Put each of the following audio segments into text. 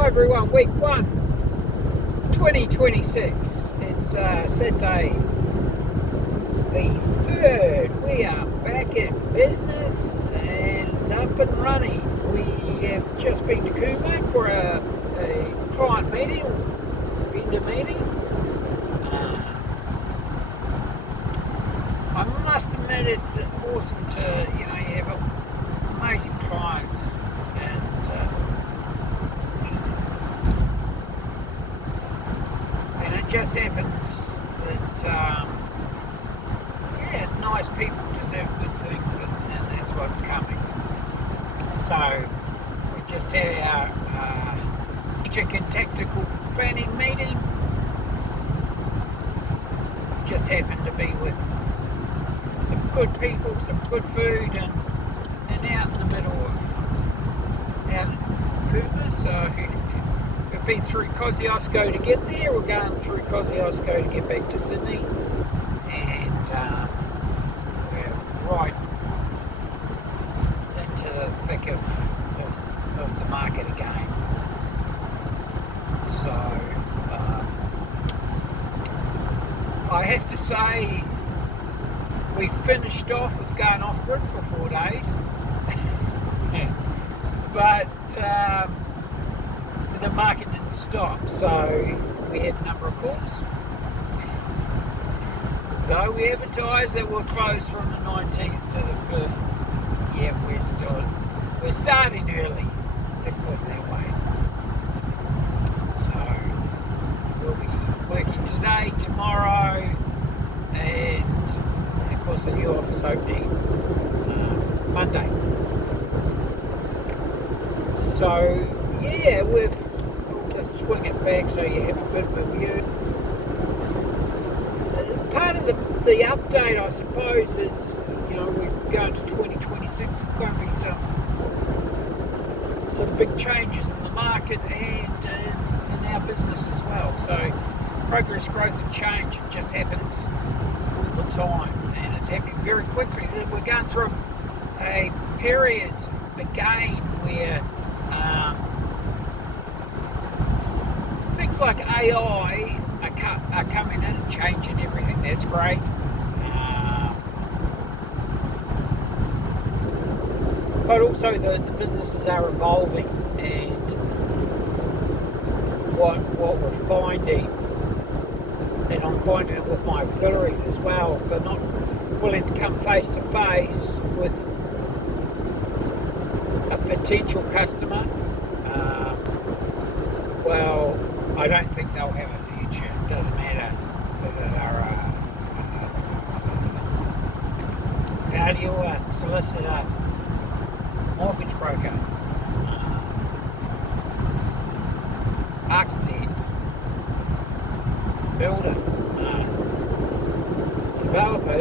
Hi everyone, week 1, 2026. It's Saturday the 3rd. We are back in business and up and running. We have just been to Coombe for a client meeting, vendor meeting. I must admit it's awesome to, you have amazing clients and it just happens that nice people deserve good things, and that's what's coming. So we just had our strategic and tactical planning meeting. Just happened to be with some good people, some good food, and out in the middle of Coombe. So we've been through Kosciuszko to get there. We're going through Kosciuszko to get back to Sydney, and we're right into the thick of the market again. So I have to say, we finished off with going off grid for 4 days. But the market didn't stop, so we had a number of calls. Though we advertised that we're closed from the 19th to the 5th, we're starting early. Let's put it that way. So we'll be working today, tomorrow, and of course the new office opening Monday. So we'll just swing it back so you have a bit of a view. Part of the update, I suppose, is we're going to 2026. There's going to be some big changes in the market and in our business as well. So progress, growth, and change, it just happens all the time, and it's happening very quickly. We're going through a period again where things like AI are coming in and changing everything. That's great. But also the businesses are evolving, and what we're finding, and I'm finding it with my auxiliaries as well, if they're not willing to come face to face with a potential customer, well, I don't think they'll have a future. It doesn't matter whether they're a valuer, solicitor, mortgage broker, architect, builder, developer.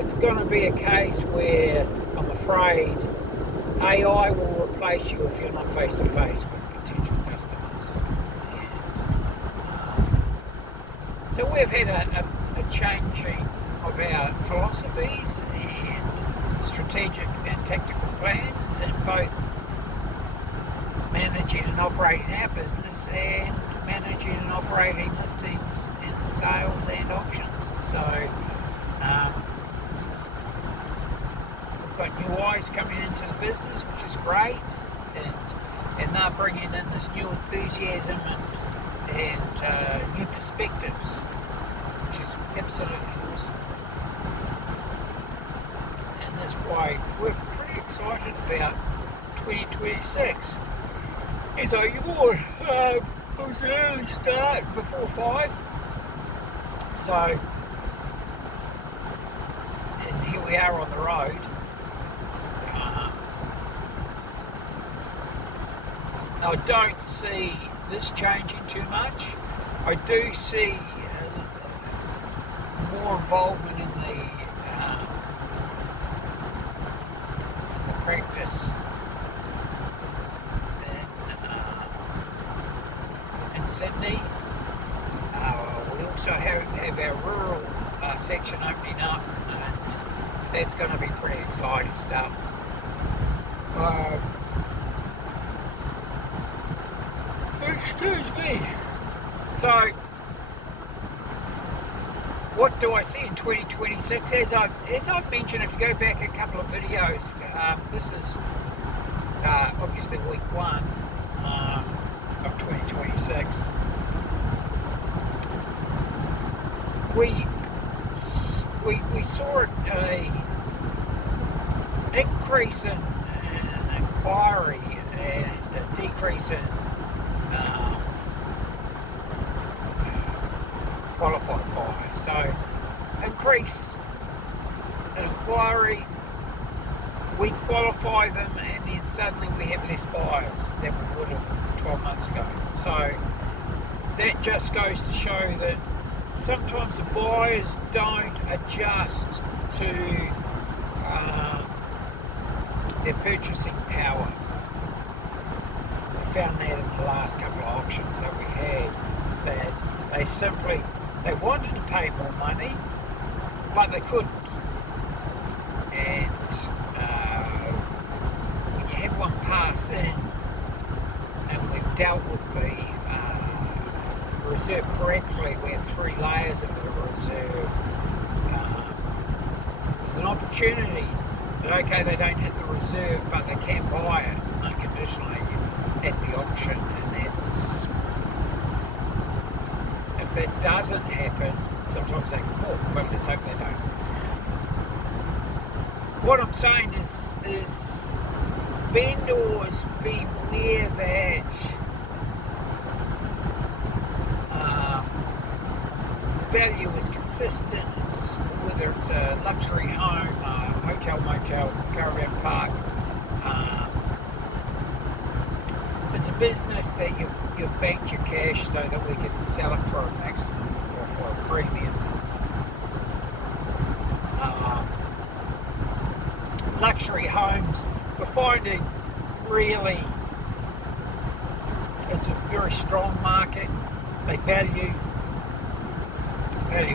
It's going to be a case where I'm afraid AI will replace you if you're not face to face with potential customers. And so we've had a changing of our philosophies and strategic and tactical plans in both managing and operating our business and managing and operating listings in sales and auctions. So we've got new eyes coming into the business, which is great, and they're bringing in this new enthusiasm and new perspectives, which is absolutely awesome. And that's why we're pretty excited about 2026. As I yawned, it was an early start before 5, so, and here we are on the road. I don't see this changing too much. I do see more involvement in the practice in Sydney. We also have our rural section opening up, and that's going to be pretty exciting stuff. Excuse me. So, what do I see in 2026? As I've mentioned, if you go back a couple of videos, this is obviously week 1 of 2026. We saw a increase in inquiry and a decrease in qualified buyers. So, increase in inquiry, we qualify them, and then suddenly we have less buyers than we would have 12 months ago. So, that just goes to show that sometimes the buyers don't adjust to their purchasing power. We found that in the last couple of auctions that we had, that they wanted to pay more money, but they couldn't. And when you have one pass in, and we've dealt with the reserve correctly, we have 3 layers of the reserve. There's an opportunity that, okay, they don't hit the reserve, but they can buy it unconditionally at the auction, and if that doesn't happen, sometimes they can walk, but let's hope they don't. What I'm saying is vendors, beware that value is consistent. Whether it's a luxury home, hotel, motel, caravan park. It's a business that you've banked your cash so that we can sell it for a maximum or for a premium. Luxury homes, we're finding really it's a very strong market. They value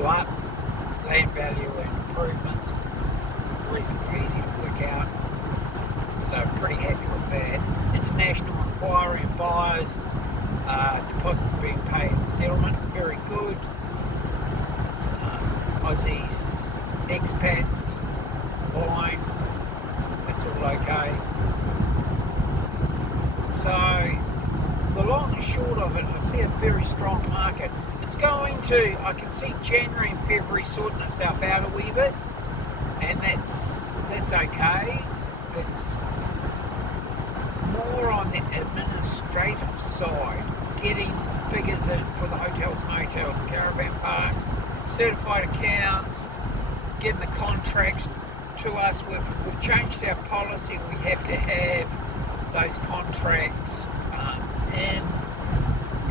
up, land value and improvements. It's reasonably easy to work out. So pretty happy with that. International inquiry and buyers, deposits being paid in settlement, very good. Aussies, expats, buying, that's all okay. So the long and short of it, I see a very strong market. It's going to, I can see January and February sorting itself out a wee bit, and that's okay. It's more on the administrative side, getting figures in for the hotels, motels and caravan parks, certified accounts, getting the contracts to us. We've changed our policy. We have to have those contracts in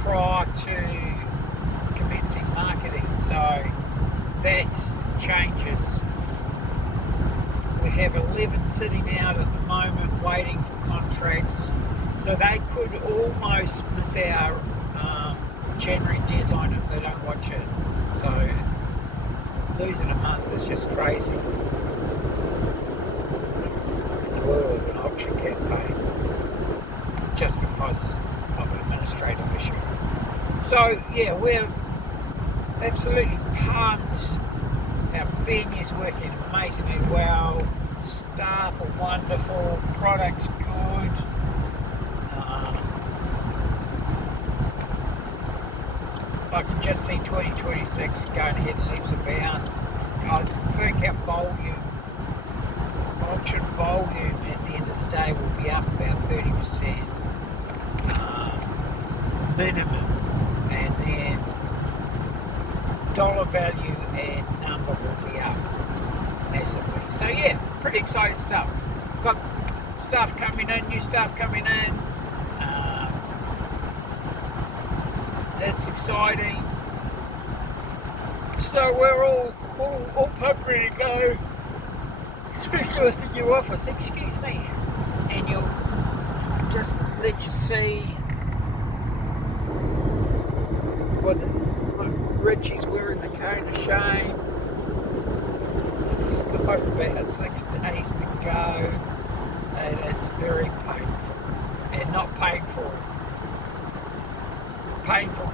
prior to commencing marketing, so that changes. We have 11 sitting out at the moment waiting for contracts, so they could almost miss our January deadline if they don't watch it. So losing a month is just crazy in the world of an auction campaign, just because of an administrative issue. So yeah, we're absolutely pumped. Our venue's working amazingly well. Staff are wonderful. Product's good. I can just see 2026 going ahead in leaps and bounds. I think our auction volume at the end of the day will be up about 30% minimum, and then dollar value and number will be up massively. So yeah, pretty exciting stuff. Got stuff coming in, new stuff coming in. That's exciting. So we're all pumped, ready to go, especially with the new office. Excuse me, and you'll just let you see what Richie's wearing the cone of shame. He's got about 6 days to go, and it's very painful, and not painful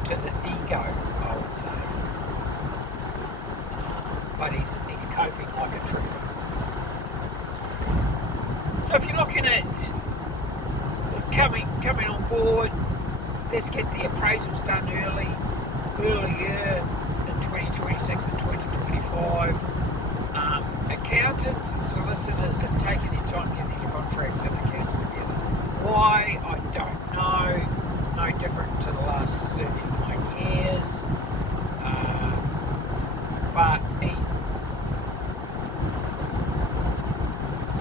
to the ego, I would say. But he's coping like a trooper. So if you're looking at coming on board, let's get the appraisals done earlier in 2026 and 2025. Accountants and solicitors have taken their time to get these contracts and accounts together. Why? I don't know. It's no different to the last 39 years. But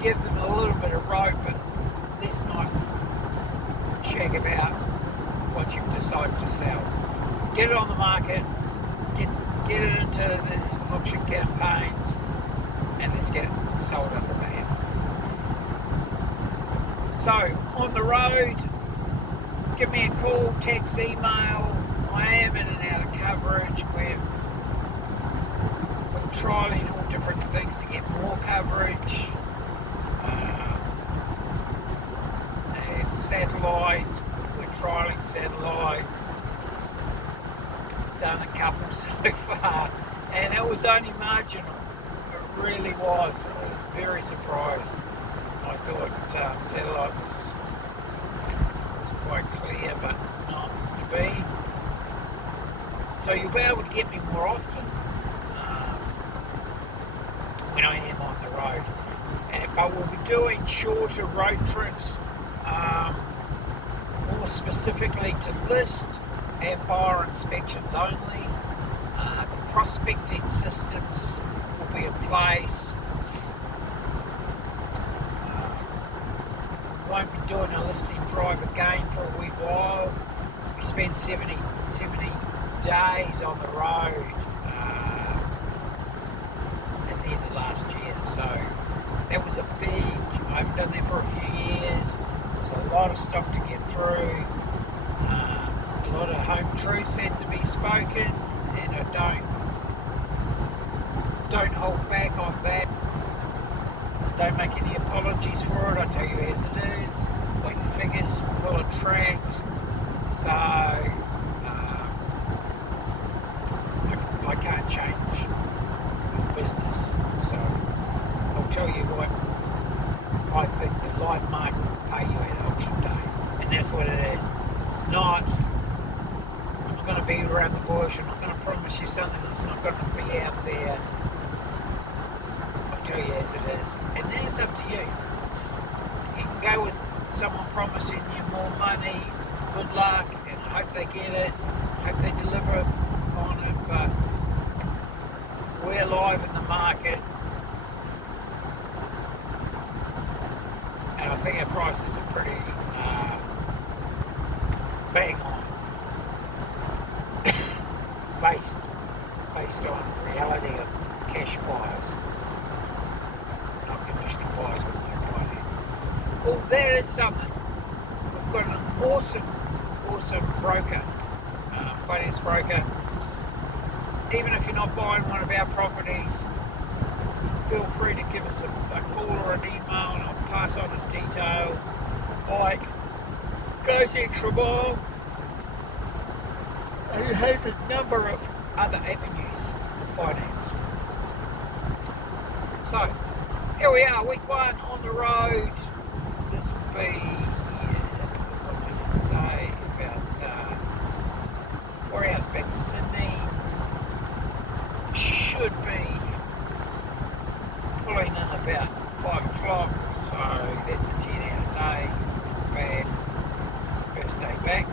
give them a little bit of rope, but let's not shag about what you've decided to sell. Get it on the market, get it into these auction campaigns, and let's get it sold under the hammer. So, on the road, give me a call, text, email. I am in and out of coverage. We're trialling all different things to get more coverage. And satellite, we're trialling satellite. Done a couple so far, and it was only marginal. It really was. I was very surprised. I thought satellite was quite clear, but not to be. So you'll be able to get me more often when I am on the road. But we'll be doing shorter road trips, more specifically to list and buyer inspections only. The prospecting systems will be in place. We won't be doing a listing drive again for a wee while. We spent 70 days on the road at the end of last year, so that was a big, I haven't done that for a few years. There's a lot of stock to get through. A lot of home truths had to be spoken, and I don't hold back on that. Don't make any apologies for it. I tell you as it is. What your figures will attract. So I can't change your business. So I'll tell you what. I think the live market will pay you at auction day, and that's what it is. It's not. I'm not going to beat around the bush. I'm not going to promise you something that's not going to be out there. I'll tell you as it is, and then it's up to you. You can go with someone promising you more money. Good luck, and I hope they get it. I hope they deliver on it. But we're live in the market. I think our prices are pretty bang on, based on reality of cash buyers, not conditional buyers with no finance. Well, that is something. We've got an awesome broker, finance broker. Even if you're not buying one of our properties, feel free to give us a call or an email, and I'll pass on his details. Mike goes the extra mile, and he has a number of other avenues for finance. So, here we are, week 1 on the road. This will be, what did it say, about 4 hours back to Sydney. Should be pulling in about 5 o'clock, so that's a 10-hour day. Not bad. First day back.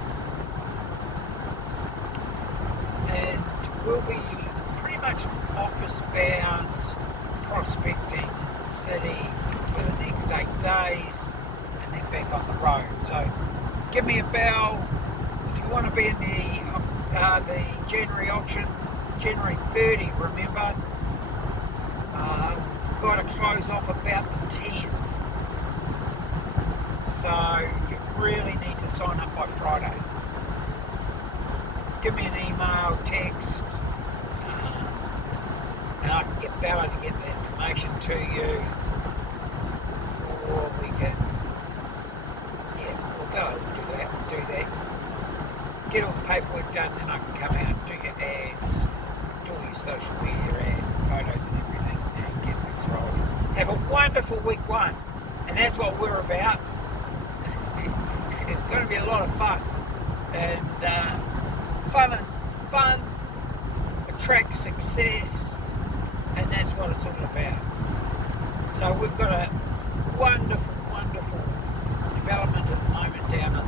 And we'll be pretty much office bound, prospecting the city for the next 8 days, and then back on the road. So give me a bell if you want to be in the January auction, January 30, remember. Got to close off about the 10th, so you really need to sign up by Friday. Give me an email, text, and I can get Bella to get the information to you, or we can, we'll go and do that. get all the paperwork done, then I can come out, do your ads, do all your social media ads and photos and everything, and get things rolling. Have a wonderful week 1, and that's what we're about. It's going to be a lot of fun, and fun attracts success, and that's what it's all about. So we've got a wonderful development at the moment down at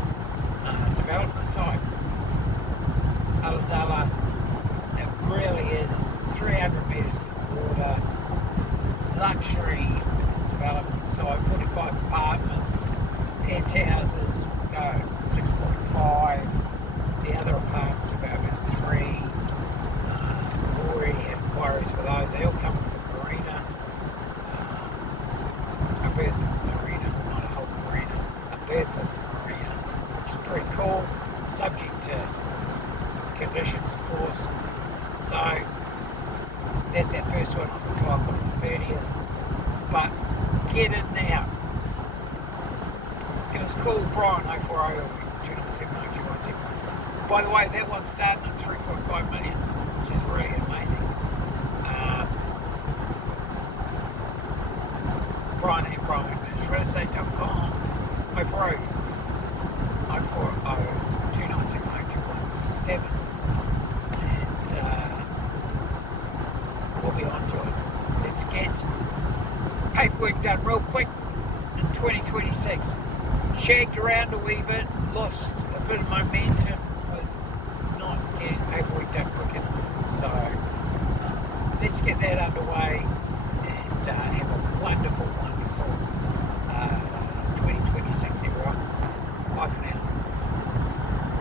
the development site, Ulladulla. It really is 300 metres to the water, luxury development site, 45 apartments, penthouses go 6.5, the other apartments go about 3. We've already had inquiries for those. They all come from the marina, a berth in the marina, not a whole marina, a berth in the marina, which is pretty cool, subject to conditions, of course. So that's our first one off the clock on the 30th. But get in now. Give us a call, Brian, 040 297 0217. By the way, that one's starting at 3.5 million, which is really amazing. Brian at McManus, realestate.com, 040 297 0217. And we'll be on to it. Let's get paperwork done real quick in 2026. Shagged around a wee bit, lost a bit of momentum with not getting paperwork done quick enough. So let's get that underway and have a wonderful 2026.